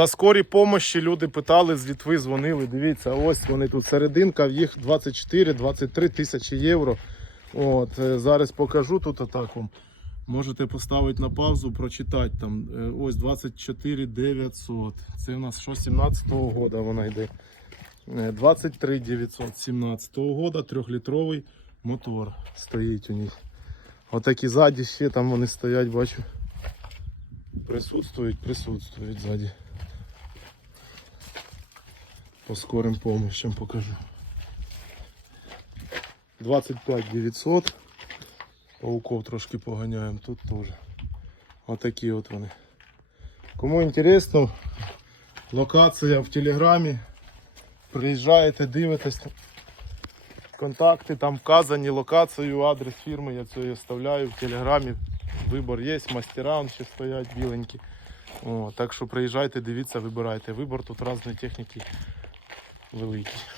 На скорій помощі люди питали, звідви дзвонили. Дивіться, ось вони тут серединка, в їх 24-23 тисячі євро. От, е, зараз покажу тут атак вам. Можете поставити на паузу, прочитати там. Е, Ось 24 900. Це у нас що 17-го года вона йде. Е, 23 900 17 года, трьохлітровий мотор стоїть у них. Отакі ще там вони стоять, бачу. Присутствують, присутствують ззаді. По скорим помощям покажу. 25 900. Пауков трошки поганяємо, тут теж. Отакі от вони. Кому інтересно, локація в Телеграмі. Приїжджаєте, дивитесь. Контакти там вказані, локацію, адрес фірми, я це оставляю в Телеграмі. Вибор є, мастера он ще стоять біленькі. О, так що приїжджайте, дивіться, вибирайте. Вибор тут різної техніки великий.